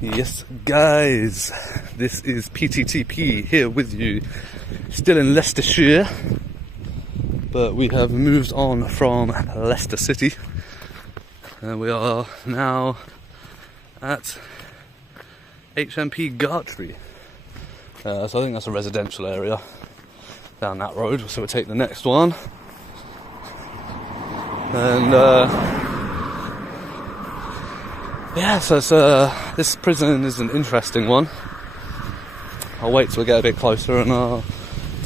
Yes, guys, this is PTTP here with you, still in Leicestershire, but we have moved on from Leicester City, and we are now at HMP Gartree. So I think that's a residential area down that road, so we'll take the next one. And yeah, so it's, this prison is an interesting one. I'll wait till we get a bit closer and I'll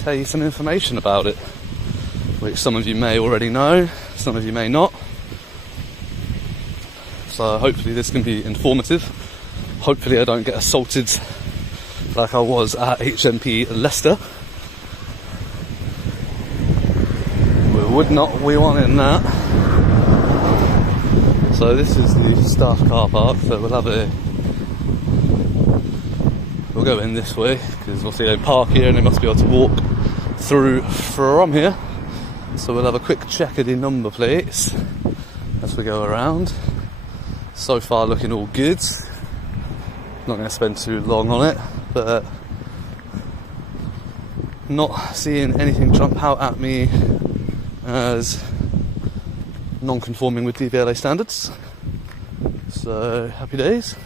tell you some information about it, which some of you may already know, some of you may not. So hopefully this can be informative. Hopefully I don't get assaulted like I was at HMP Leicester. We would not be wanting that. So this is the staff car park, so we'll go in this way, because obviously they park here and they must be able to walk through from here. So we'll have a quick check of the number plates as we go around. So far looking all good. Not going to spend too long on it, but not seeing anything jump out at me as non-conforming with DVLA standards, so happy days.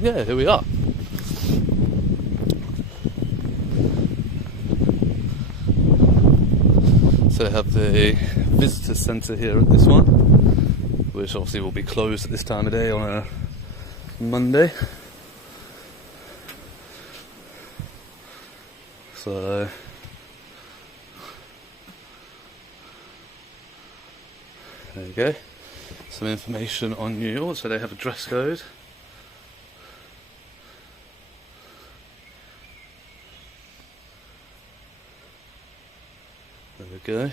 Yeah, here we are. So they have the visitor centre here at this one, which obviously will be closed at this time of day on a Monday. So there you go. Some information on New York. So they have a dress code. There we go.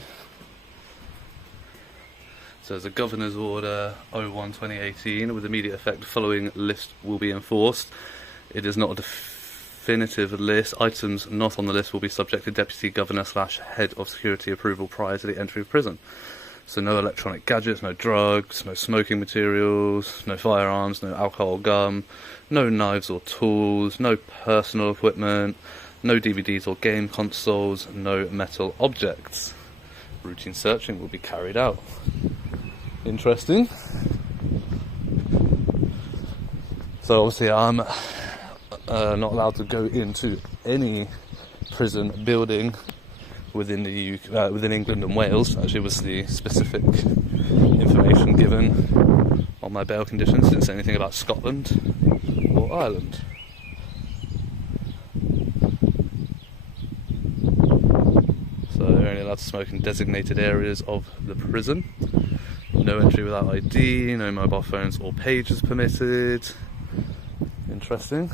So there's a Governor's Order 01/2018 with immediate effect. The following list will be enforced. It is not a definitive list. Items not on the list will be subject to Deputy Governor / Head of Security approval prior to the entry of prison. So no electronic gadgets, no drugs, no smoking materials, no firearms, no alcohol, gum, no knives or tools, no personal equipment, no DVDs or game consoles, no metal objects. Routine searching will be carried out. Interesting. So obviously I'm not allowed to go into any prison building within the UK, within England and Wales. Actually, was the specific information given on my bail conditions. Didn't say anything about Scotland or Ireland. So they're only allowed to smoke in designated areas of the prison. No entry without ID. No mobile phones or pages permitted. Interesting.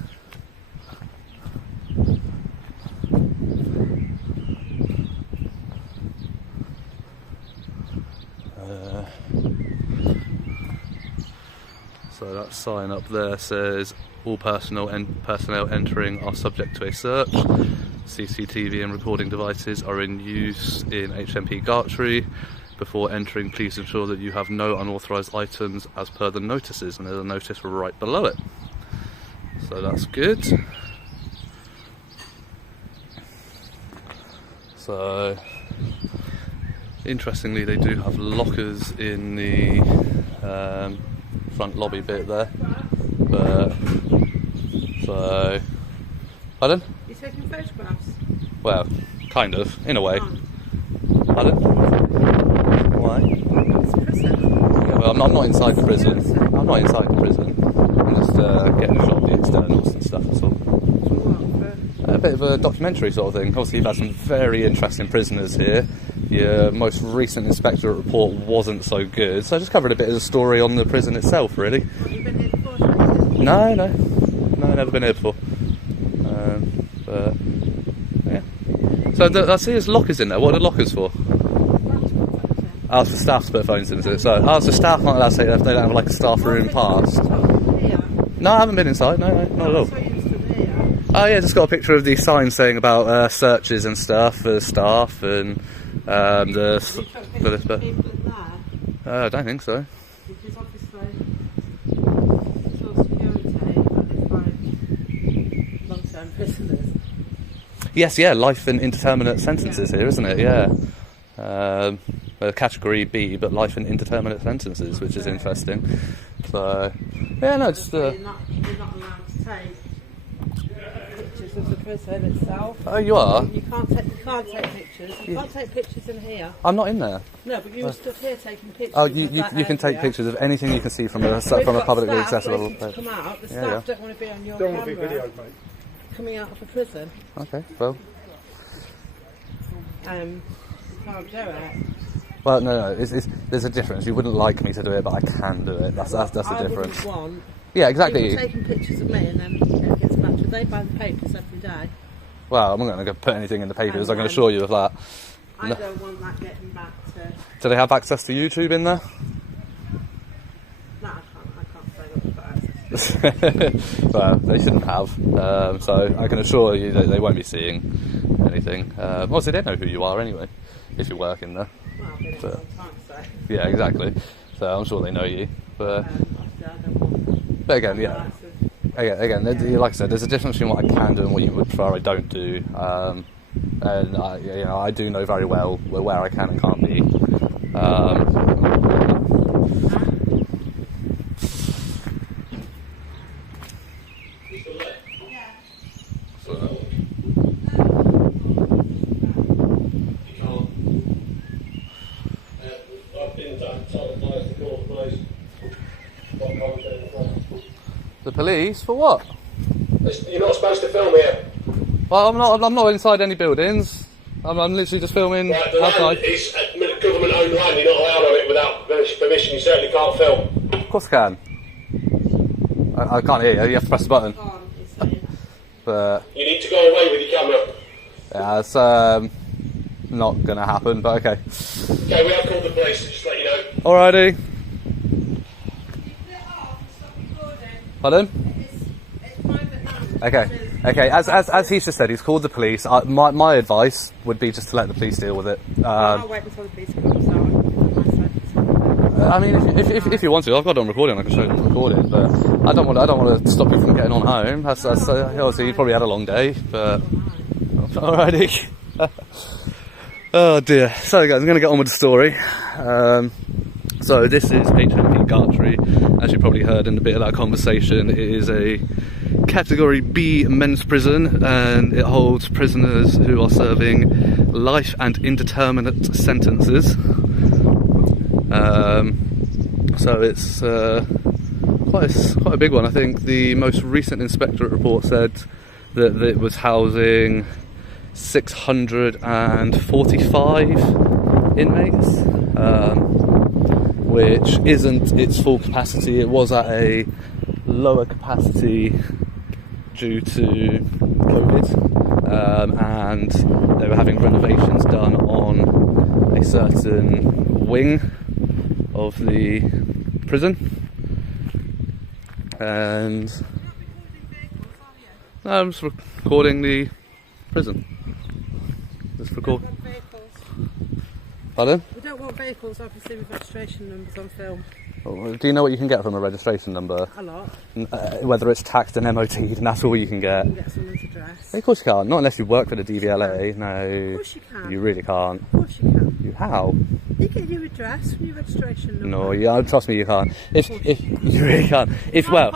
So that sign up there says all personnel entering are subject to a search. CCTV and recording devices are in use in HMP Gartree. Before entering, please ensure that you have no unauthorised items as per the notices, and there's a notice right below it. So that's good. So interestingly, they do have lockers in the front lobby bit there. But so, pardon? You're taking photographs? Well, kind of, in a way. Pardon? Why? It's prison. Yeah, well, I'm not inside the prison. I'm not inside the prison. I'm just getting a shot of the externals and stuff. So a bit of a documentary sort of thing. Obviously, you've had some very interesting prisoners here. Your most recent inspectorate report wasn't so good, so I just covered a bit of the story on the prison itself, really. Have you been here before? No, never been here before. But yeah. So I see there's lockers in there. What are the lockers for? Oh, it's for staff to put phones in, is it? So, the staff aren't allowed to say that if they don't have like a staff room pass. No, I haven't been inside. No, not at all. Oh yeah, just got a picture of the sign saying about searches and stuff for staff and the. Have you took pictures of people in there? I don't think so. Because obviously, it's all security, but it's like long-term prisoners. Yes, yeah, life and indeterminate sentences here, isn't it? Yeah. Category B, but life and indeterminate sentences, which is interesting. So, yeah, no, just. You're not allowed to take pictures of the prison itself. Oh, you are? You can't take pictures. You can't take pictures in here. I'm not in there. No, but you were stood here taking pictures. Oh, you can take pictures of anything you can see from a publicly accessible. To come out. The staff Yeah. don't want to be on your Don't camera. want to be videoed, mate. Coming out of a prison. Okay, well. You can't do it. Well, no, there's a difference. You wouldn't like me to do it, but I can do it. That's the difference. I wouldn't want Yeah, exactly. people taking pictures of me and then it gets back to. They buy the papers every day. Well, I'm not going to put anything in the papers. I can assure you of that. I don't want that getting back to. Do they have access to YouTube in there? No, I can't say that we've got access to. Well, they shouldn't have. So I can assure you that they won't be seeing anything. Obviously, they know who you are anyway, if you work in there. Well, I've been in a long time, so. Yeah, exactly. So I'm sure they know you. But, Obviously, I don't want. but again, yeah. Again, like I said, there's a difference between what I can do and what you would prefer I don't do. And I do know very well where I can and can't be. The police for what? You're not supposed to film here. Well, I'm not inside any buildings. I'm literally just filming Right, the outside. land is government-owned land. You're not allowed on it without permission. You certainly can't film. Of course I can. I can't hear you. You have to press the button. But You need to go away with your camera. yeah, it's not gonna happen. But okay. Okay, we have called the police to just let you know. Alrighty. Pardon? It's private land. Okay. As he just said, he's called the police. My advice would be just to let the police deal with it. I'll wait until the police come, so I mean, if you want to, I've got it on recording. I can show you on recording, but I don't want to stop you from getting on home. That's obviously you probably had a long day, but alrighty. Oh dear. So guys, I'm going to get on with the story. So this is HMP Gartree. As you probably heard in a bit of that conversation, it is a Category B men's prison, and it holds prisoners who are serving life and indeterminate sentences. So it's quite a big one. I think the most recent inspectorate report said that it was housing 645 inmates, which isn't its full capacity. It was at a lower capacity due to COVID, and they were having renovations done on a certain wing of the prison. And no, I'm just recording the prison. Just record. Pardon? We don't want vehicles, obviously, with registration numbers on film. Do you know what you can get from a registration number? A lot. Whether it's taxed and MOT'd, and that's all you can get. You can get someone's address. Of course you can't. Not unless you work for the DVLA. No. Of course you can. You really can't. Of course you can. You how? You get your address from your registration number. No, yeah, trust me, you can't. If you really can't. If my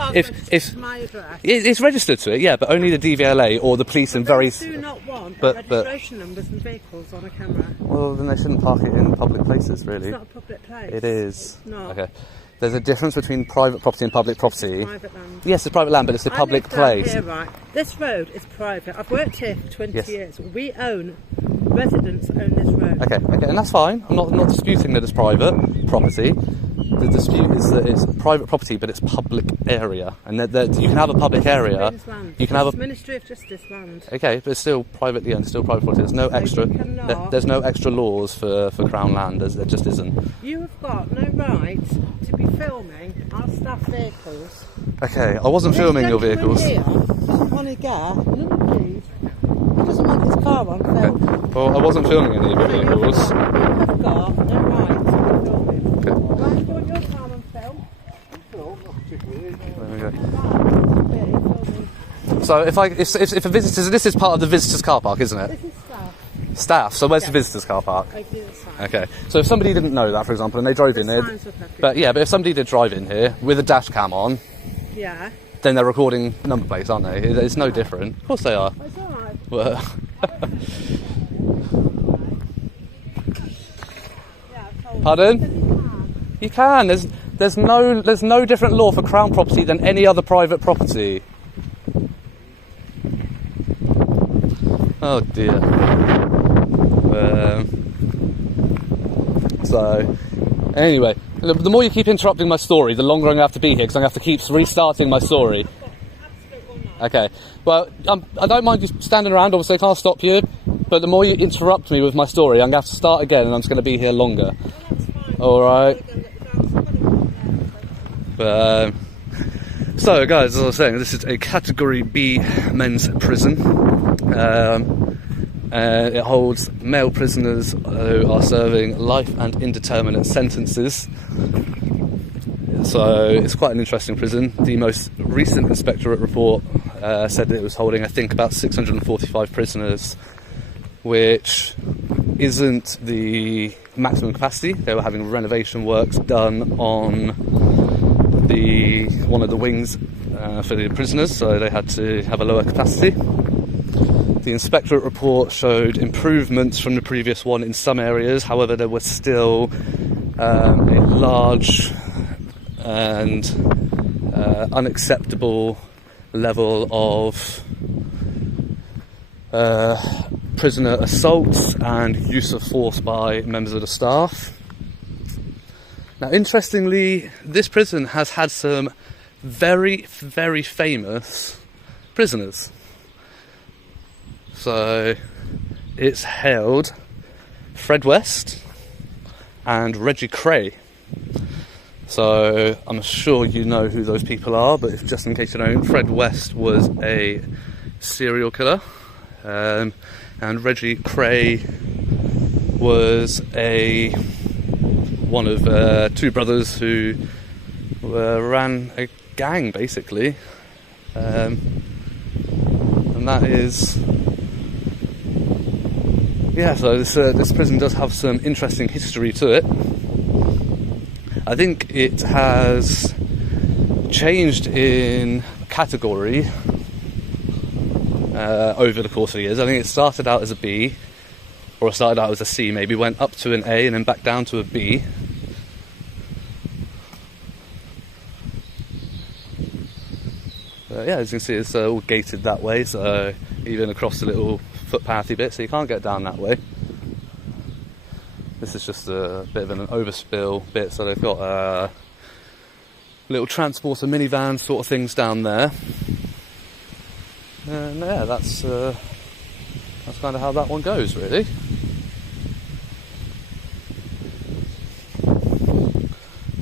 address. it's registered to it, yeah, but only the DVLA or the police and very. Do not want but- registration numbers and vehicles on a camera. Well, then they shouldn't park it in public places, really. It's not a public place. It is. It's not. Okay. There's a difference between private property and public property. It's private land. Yes, it's private land, but it's a public place. Here, right. This road is private. I've worked here for 20 Yes. years. We own, residents own this road. Okay, and that's fine. I'm not disputing that it's private property. The dispute is that it's private property, but it's public area, and that you can have a public area. It's land. You can have It's a. Ministry of Justice land. Okay, but it's still privately owned, still private property. There's no extra. you cannot- There's no extra laws for Crown land. There just isn't. You have got no right to be filming our staff vehicles. Okay, I wasn't filming your This vehicles. gentleman here doesn't want to get. Please. He doesn't want his car on film. Well, I wasn't filming any of your vehicles. I've got, they're right. Okay. Why do you want your car on film? There we go. So if a visitor, this is part of the visitors' car park, isn't it? This is staff. Staff. So where's the visitors' car park? I do the sign. Okay. So if somebody didn't know that, for example, and they drove in here, Signs are perfect. but if somebody did drive in here with a dash cam on, Yeah. then they're recording number plates, aren't they? It's no different. Of course they are. It's alright. But Yeah, I've told pardon? you can. You can. There's no different law for crown property than any other private property. Oh dear. So anyway, the more you keep interrupting my story, the longer I'm gonna have to be here because I'm gonna have to keep restarting my story. Okay. Well, I don't mind you standing around. Obviously, I can't stop you. But the more you interrupt me with my story, I'm gonna have to start again, and I'm just gonna be here longer. All right. So guys, as I was saying, this is a Category B men's prison. It holds male prisoners who are serving life and indeterminate sentences. So it's quite an interesting prison. The most recent inspectorate report said that it was holding, I think, about 645 prisoners, which isn't the maximum capacity. They were having renovation works done on one of the wings for the prisoners, so they had to have a lower capacity. The inspectorate report showed improvements from the previous one in some areas. However, there was still a large and unacceptable level of prisoner assaults and use of force by members of the staff. Now, interestingly, this prison has had some very, very famous prisoners. So, it's held Fred West and Reggie Cray. So, I'm sure you know who those people are, but just in case you don't, Fred West was a serial killer, and Reggie Cray was one of two brothers who ran a gang, basically, and that is, so this prison does have some interesting history to it. I think it has changed in category over the course of the years. I think it started out as a B, or it started out as a C, maybe went up to an A and then back down to a B. As you can see, it's all gated that way, so even across the little footpathy bit, so you can't get down that way. This is just a bit of an overspill bit, so they've got little transporter minivan sort of things down there. And that's kind of how that one goes, really.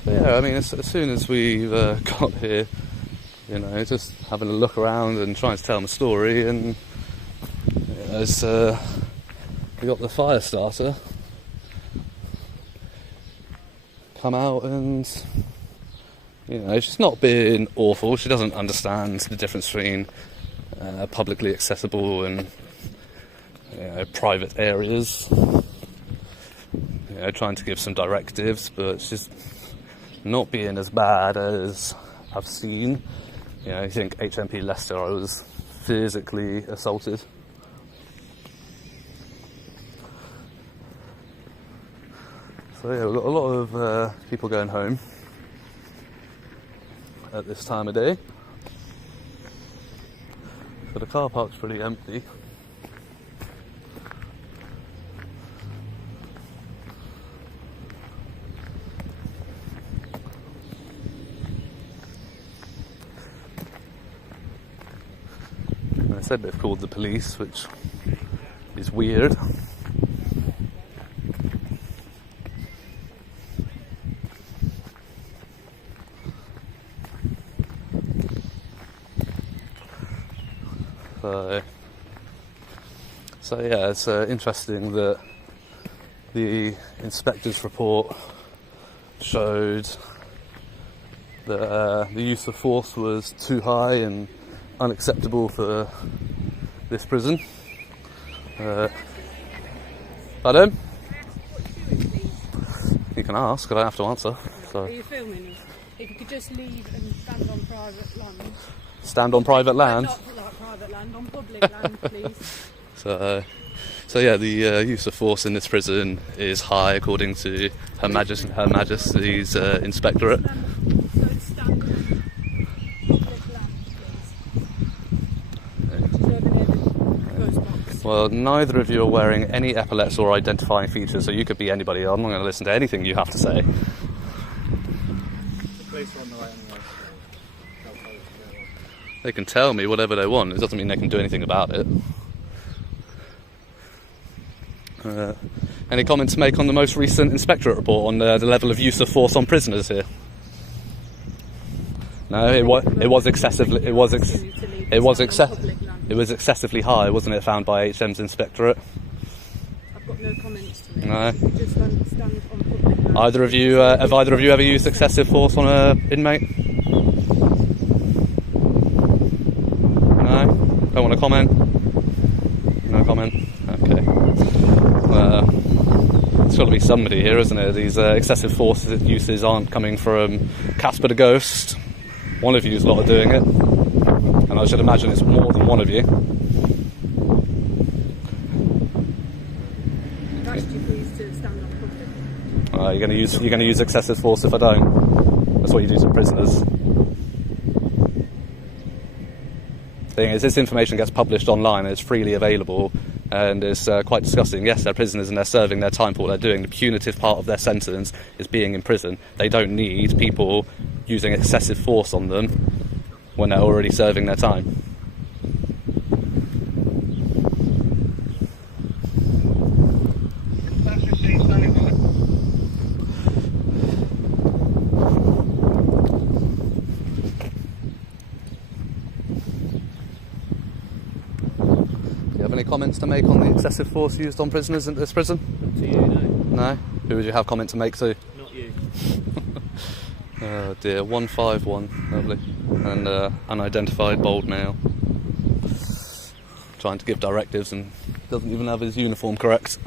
But I mean, as soon as we've got here, just having a look around and trying to tell them a story, and we got the fire starter come out, and she's not been awful. She doesn't understand the difference between publicly accessible and private areas. Trying to give some directives, but she's not being as bad as I've seen. I think HMP Leicester, I was physically assaulted. So we've got a lot of people going home at this time of day. So the car park's pretty empty. I said they've called the police, which is weird. So yeah, it's interesting that the inspector's report showed that the use of force was too high and unacceptable for this prison. Pardon? You can ask, I don't have to answer. So. Are you filming us? If you could just leave and stand on private land. Stand on private land? Not like private land, on public land, please. So yeah, the use of force in this prison is high, according to Her Majesty's Inspectorate. Stand on public land, please. Well, neither of you are wearing any epaulets or identifying features, so you could be anybody. I'm not going to listen to anything you have to say. They can tell me whatever they want. It doesn't mean they can do anything about it. Any comments to make on the most recent inspectorate report on the level of use of force on prisoners here? No, it was excessively. It was excessively high, wasn't it? Found by HM's inspectorate. I've got no comments to make. No. Just stand on public land. Either of you have either of you ever used excessive force on an inmate? No. Don't want to comment. No comment. Okay. It's got to be somebody here, isn't it? These excessive force uses aren't coming from Casper the Ghost. One of you's lot are doing it, and I should imagine it's more than one of you. I've asked you please to stand on public. You're going to use excessive force if I don't. That's what you do to prisoners. Thing is, this information gets published online and it's freely available, and it's quite disgusting. Yes, they're prisoners and they're serving their time for what they're doing. The punitive part of their sentence is being in prison. They don't need people using excessive force on them when they're already serving their time. Any comments to make on the excessive force used on prisoners in this prison? To you, no. No? Who would you have comment to make to? Not you. Oh dear, 151, lovely. And unidentified bold male. Trying to give directives and doesn't even have his uniform correct.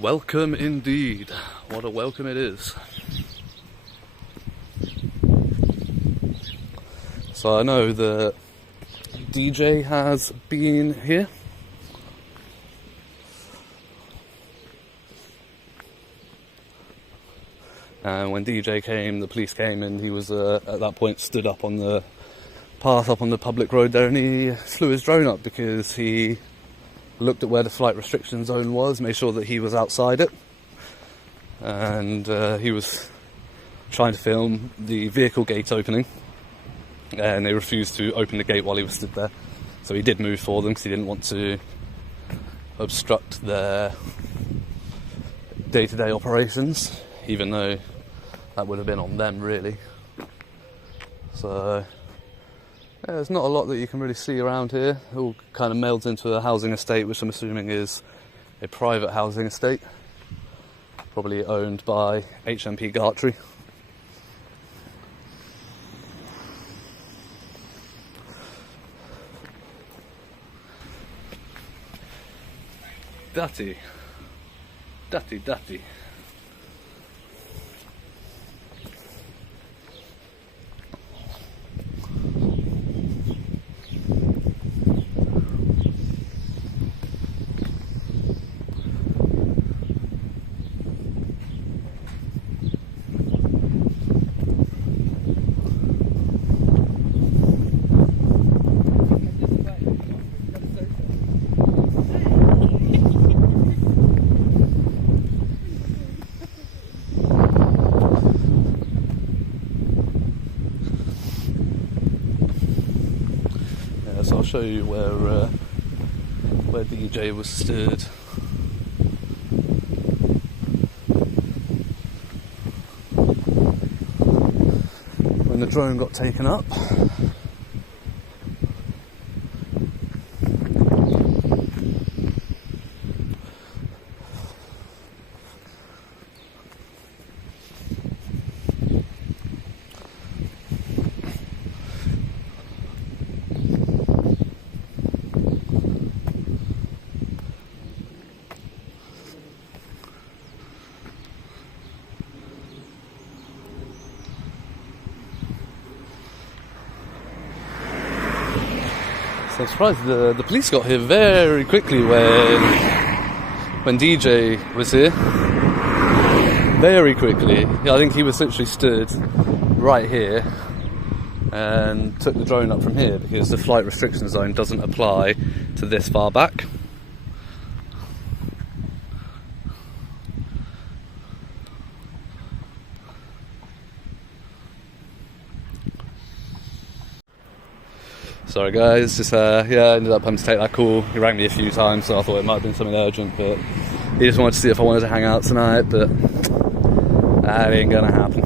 Welcome indeed. What a welcome it is. So I know that DJ has been here. And when DJ came, the police came, and he was at that point stood up on the path up on the public road there, and he flew his drone up because he looked at where the flight restriction zone was, made sure that he was outside it, and he was trying to film the vehicle gate opening, and they refused to open the gate while he was stood there. So he did move for them because he didn't want to obstruct their day-to-day operations, even though that would have been on them really. So yeah, there's not a lot that you can really see around here. It all kind of melds into a housing estate, which I'm assuming is a private housing estate, probably owned by HMP Gartree. Dirty. Dirty, dirty. show you where DJ was stood. When the drone got taken up. So I'm surprised the police got here very quickly when DJ was here. Very quickly. Yeah, I think he was literally stood right here and took the drone up from here because the flight restriction zone doesn't apply to this far back. Sorry guys, just ended up having to take that call. He rang me a few times, so I thought it might have been something urgent, but he just wanted to see if I wanted to hang out tonight, but that ain't gonna happen.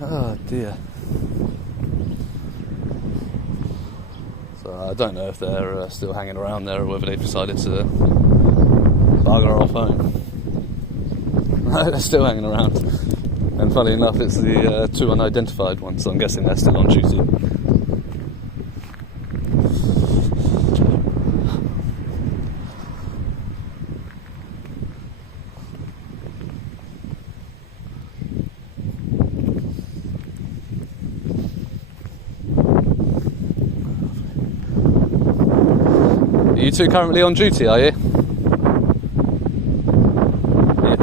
Oh dear. So I don't know if they're still hanging around there or whether they've decided to bugger off home. No, they're still hanging around. And funny enough, it's the two unidentified ones, so I'm guessing they're still on duty. Are you two currently on duty, are you?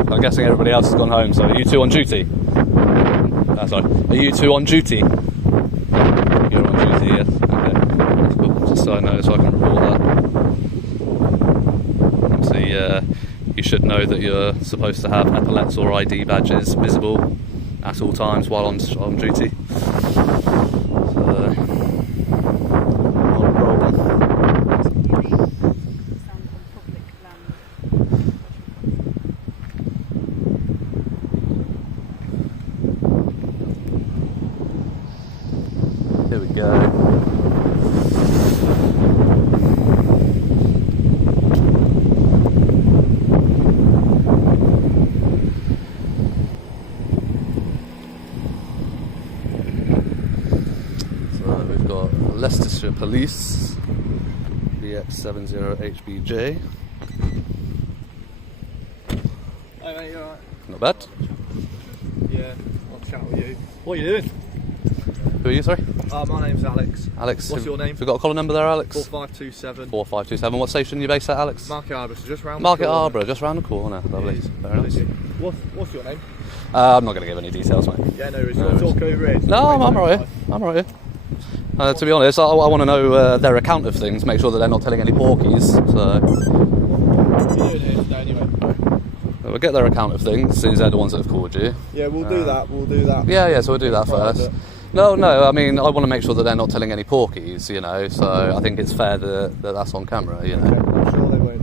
I'm guessing everybody else has gone home, so are you two on duty? Sorry, are you two on duty? You're on duty, yes. Okay, that's cool. Just so I know, so I can report that. Obviously, you should know that you're supposed to have epaulets or ID badges visible at all times while on duty. So, not a problem. Here we go. So we've got Leicestershire Police, BX70HBJ. Hey mate, you alright? Not bad. Yeah, I'll chat with you. What are you doing? Who are you, sorry? My name's Alex. Alex. What's your name? Have we got a collar number there, Alex? 4527. 4527. What station are you based at, Alex? Market Harbour, so just round Market the corner. Harbour, just round the corner. Lovely. Very nice. What's your name? I'm not going to give any details, mate. Yeah, no worries. No No, worries. talk over it. No, I'm right here. I'm right here. To be honest, I want to know their account of things, make sure that they're not telling any porkies. So What are you doing here today anyway? we'll get their account of things, since they're the ones that have called you. Yeah, we'll do that. We'll do that. Yeah, so we'll do that first. Private. No, I mean, I want to make sure that they're not telling any porkies, you know, so I think it's fair that that's on camera, you know. Okay, I'm sure they won't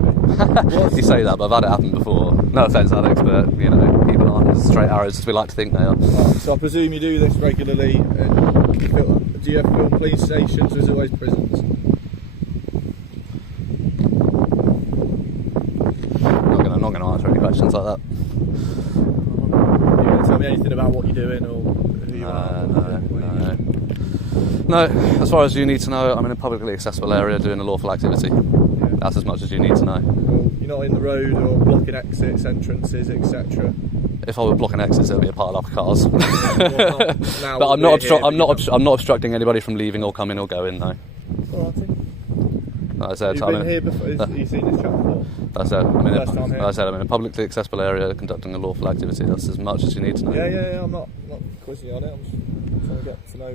be. You say that, but I've had it happen before. No offence, Alex, but, you know, people aren't as straight arrows as we like to think they are. So I presume you do this regularly. Do you ever film police stations or is it always prisons? I'm not going to answer any questions like that. You going to tell me anything about what you're doing or who you are? No, as far as you need to know, I'm in a publicly accessible area doing a lawful activity. Yeah. That's as much as you need to know. Cool. You're not in the road or blocking exits, entrances, etc. If I were blocking exits, there'd be a pile up of cars. Now But I'm not I'm obstructing anybody from leaving or coming or going, though. Alrighty. Like I said, You've been here before? Have you seen this chap before? That's it. First time here? Like I said, I'm in a publicly accessible area conducting a lawful activity. That's as much as you need to know. Yeah. I'm not quizzing you on it. I'm just trying to get to know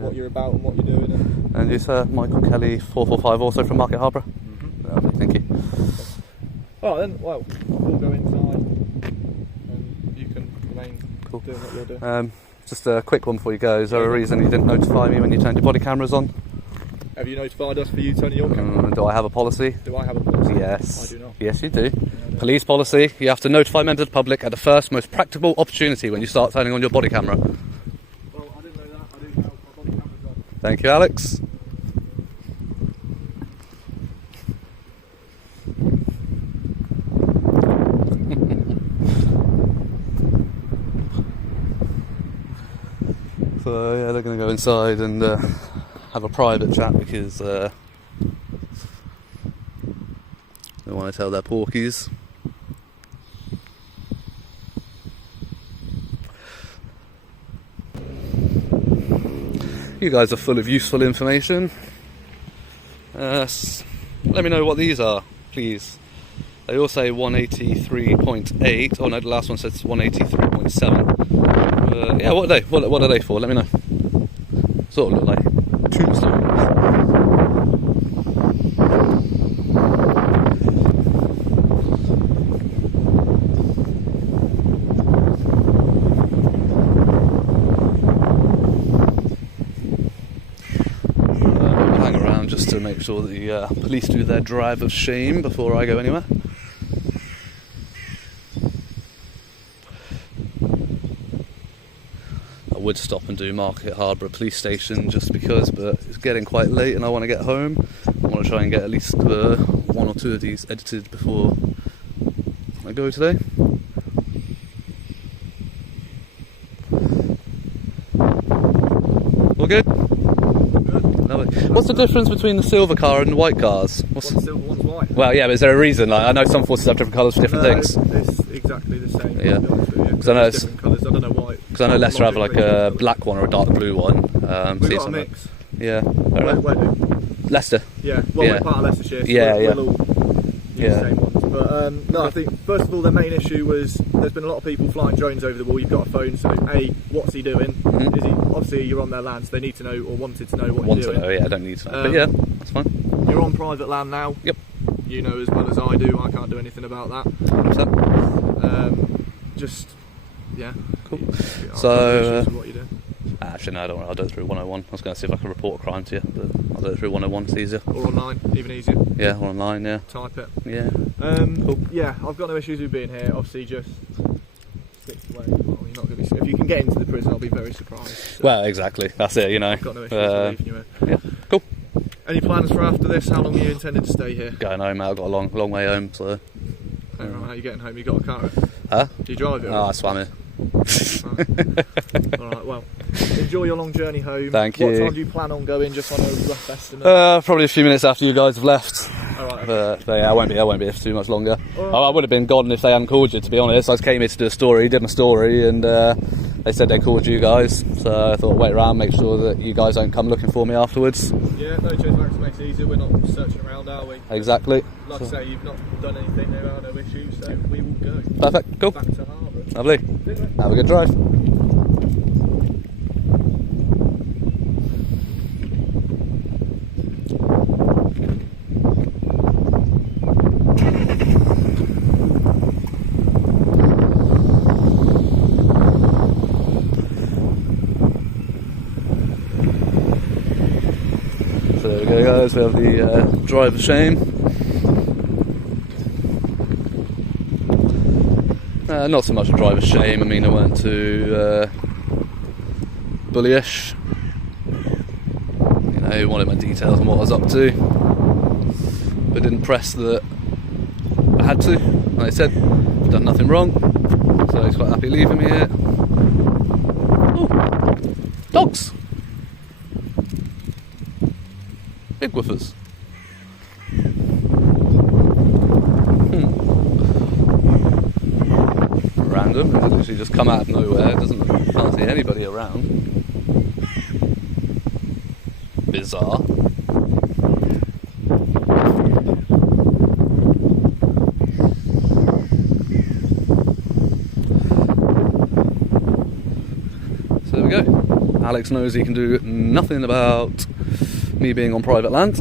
what you're about and what you're doing. And you, sir, Michael Kelly, 445, also from Market Harbour. Lovely, thank you. Alright then, we'll go inside and you can remain doing what you're doing. Just a quick one before you go. Is there a reason you didn't notify me when you turned your body cameras on? Have you notified us for you turning your camera? Do I have a policy? Do I have a policy? Yes. I do not. Yes, you do. Police policy. You have to notify members of the public at the first most practical opportunity when you start turning on your body camera. Well, I didn't know that. I didn't know my body camera's on. Thank you, Alex. So yeah, they're going to go inside and have a private chat because they want to tell their porkies. You guys are full of useful information. Let me know what these are, please. They all say 183.8. Oh no, the last one says 183.7. Yeah, what are they? What are they for? Let me know. Sort of look like tombstones. Hang around just to make sure that the police do their drive of shame before I go anywhere. I would stop and do Market Harborough Police Station just because, but it's getting quite late and I want to get home. I want to try and get at least one or two of these edited before I go today. All good? Lovely. What's the difference between the silver car and the white cars? One's silver, one's white. Well, yeah, but is there a reason? Like, I know some forces have different colours for different things. It's exactly the same. Yeah. Because I know it's different colours. I don't know why. Because I know Leicester have like a black one or a dark blue one. We've got a mix. Yeah. Where do? Leicester. Yeah. Well, Yeah. we're part of Leicestershire. So Yeah, yeah. we'll all use the same ones. But no, I think first of all, the main issue was there's been a lot of people flying drones over the wall. You've got a phone, so A, what's he doing? Mm-hmm. Is he obviously you're on their land, so they need to know or wanted to know what Want you're to doing. know, yeah, I don't need to know. But yeah, that's fine. You're on private land now. Yep. You know as well as I do. I can't do anything about that. 100%. Just yeah. Cool. Yeah, So, what you do. Actually, no, don't worry, I'll do it through 101. I was going to see if I could report a crime to you, but I'll do it through 101, it's easier. Or online, even easier. Yeah, or online, yeah. Type it. Yeah. Cool. Yeah, I've got no issues with being here. Obviously, just stick to where well, you're not going to be. If you can get into the prison, I'll be very surprised. So Well, exactly. That's it, you know. I've got no issues with leaving you here. Yeah, cool. Any plans for after this? How long are you intending to stay here? Going home, mate. I've got a long way home, so. Oh, right, how are you getting home? You got a car? Huh? Do you drive it? Oh, I swam it. Alright, well, enjoy your long journey home. Thank What you. time do you plan on going, just on a rough estimate? Probably a few minutes after you guys have left. Alright, But yeah, I won't be here for too much longer. I would have been gone if they hadn't called you, to be honest. I just came here to do a story, did my story, and they said they called you guys. So I thought I'd wait around, make sure that you guys don't come looking for me afterwards. Yeah, no change of acts makes it easier. We're not searching around, are we? Exactly. Like I say, you've not done anything, there are no issues, so we will go. Perfect, cool. Back to Harbour. Lovely. Have a good drive. So there we go, guys, we have the drive of shame. Not so much a drive of shame, I mean I weren't too bullyish. You know, wanted my details on what I was up to, but didn't press that I had to. Like I said, I've done nothing wrong, so he's quite happy leaving me here. Ooh, dogs! Big woofers. Random, and literally just come out of nowhere, can't see anybody around. Bizarre. So there we go. Alex knows he can do nothing about me being on private land.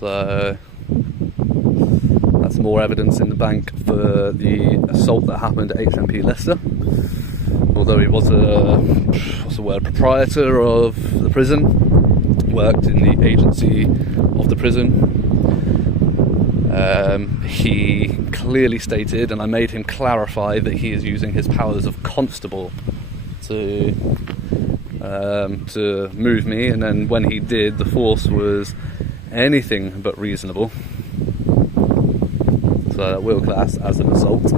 So that's more evidence in the bank for the assault that happened at HMP Leicester. Although although he was a proprietor of the prison, worked in the agency of the prison, he clearly stated, and I made him clarify, that he is using his powers of constable to move me, and then when he did, the force was anything but reasonable. So that will class as an assault.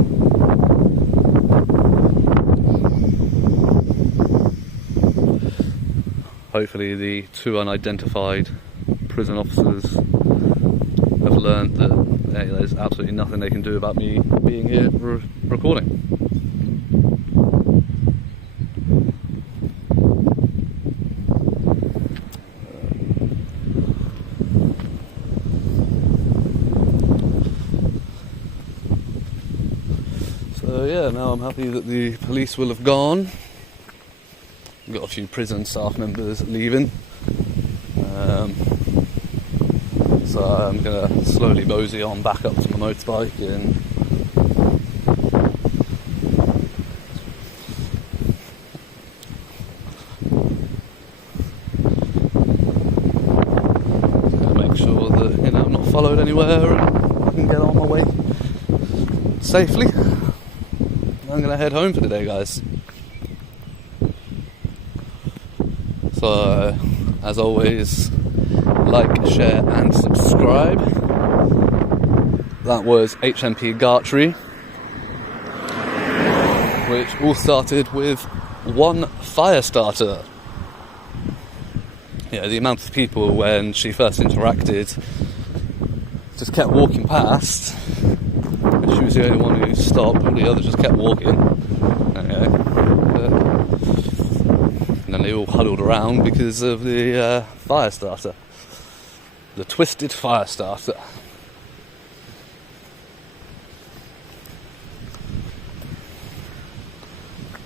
Hopefully the two unidentified prison officers have learned that there's absolutely nothing they can do about me being here recording. So yeah, now I'm happy that the police will have gone. Got a few prison staff members leaving, so I'm going to slowly mosey on back up to my motorbike and make sure that I'm not followed anywhere and I can get on my way safely. I'm going to head home for today, guys. So, as always, like, share and subscribe. That was HMP Gartree, which all started with one fire starter. Yeah, the amount of people when she first interacted just kept walking past. She was the only one who stopped, and the others just kept walking. Okay. And then they all huddled around because of the fire starter. The twisted fire starter.